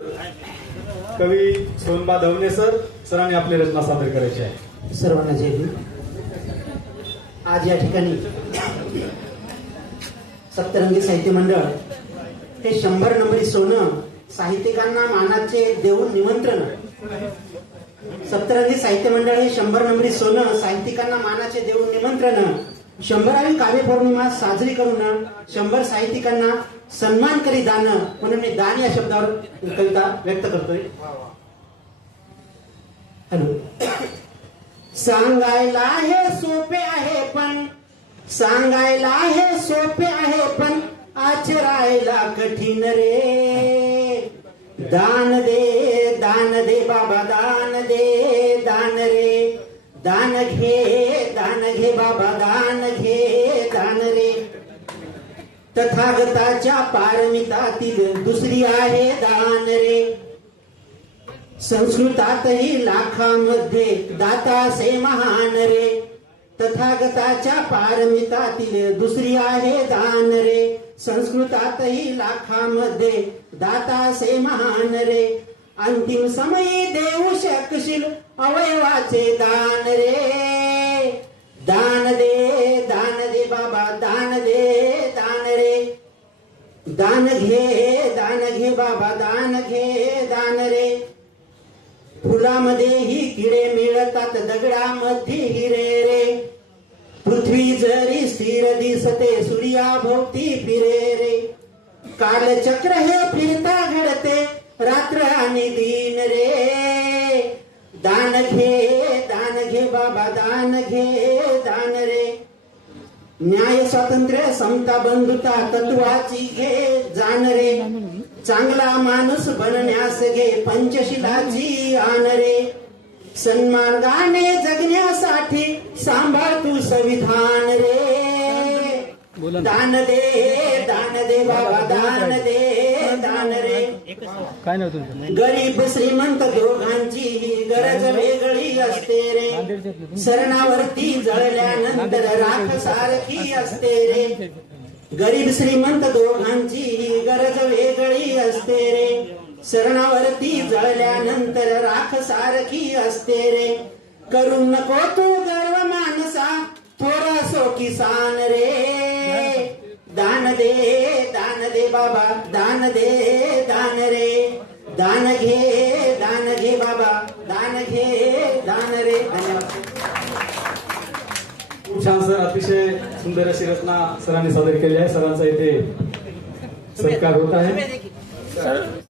कवी सोनबा धवने सर सरांनी आपली रचना सादर करायची आहे. सर्वांना जय आज या ठिकाणी सप्तरंगी साहित्य मंडळ हे शंभर नंबरी सोनं साहित्यिकांना मानाचे देऊन निमंत्रण. सप्तरंगी साहित्य मंडळ हे शंभर नंबरी सोनं साहित्यिकांना मानाचे देऊन निमंत्रण. शंभरावी काव्य पौर्णिमा साजरी करून शंभर साहित्यिकांना सन्मान करी दान म्हणून मी दान या शब्दावर कविता व्यक्त करतोय. हॅलो. सांगायला हे सोपे आहे पण सांगायला हे सोपे आहे पण आचरायला कठीण रे. दान दे दान दे बाबा दान दे दान रे. दान घे दान घे बाबा दान घे दान रे. तथागताच्या पारमितातील दुसरी आहे दान रे. संस्कृतातही लाखामध्ये दातासे महान रे. तथागताच्या पारमितातील दुसरी आहे दान रे. संस्कृतातही लाखामध्ये दाता से महान रे. अंतिम समयी देऊ शकशील अवयवाचे दान रे. दान दे दान दे बाबा दान दे. दान घे दान घे बाबा दान घे दान रे. फुलामध्येही किडे मिळतात दगडामध्ये हिरे रे. पृथ्वी जरी स्थिर दिसते सूर्याभोवती फिरे रे. कालचक्र हे फिरता घडते रात्र आणि दिन रे. दान घे दान घे बाबा दान घे दान रे. न्याय स्वातंत्र्य समता बंधुता तत्वाची घे जाण रे चांगला माणूस बनण्यास घे पंचशिलाची आण रे सन्मार्गाने जगण्यासाठी सांभाळ तू संविधान रे. दान दे दान दे बाबा दान दे दान रे. काय नाव तुमचं? गरीब श्रीमंत दोघांची गरज वेगळी असते रे. जळल्यानंतर राख सारखी असते रे. गरीब श्रीमंत दोघांची गरज वेगळी असते रे. शरणावरती जळल्यानंतर राख सारखी असते रे. करू नको तू गर्व मानसा थोडा सो किसान रे. दान दे दान दे बाबा दान दे दान रे. दान घे दान घे बाबा दान घे दान रे. धन्यवाद. खूप छान सर अतिशय सुंदर अशी रचना सरांनी सादर केली आहे. सरांचा इथे सत्कार होत आहे.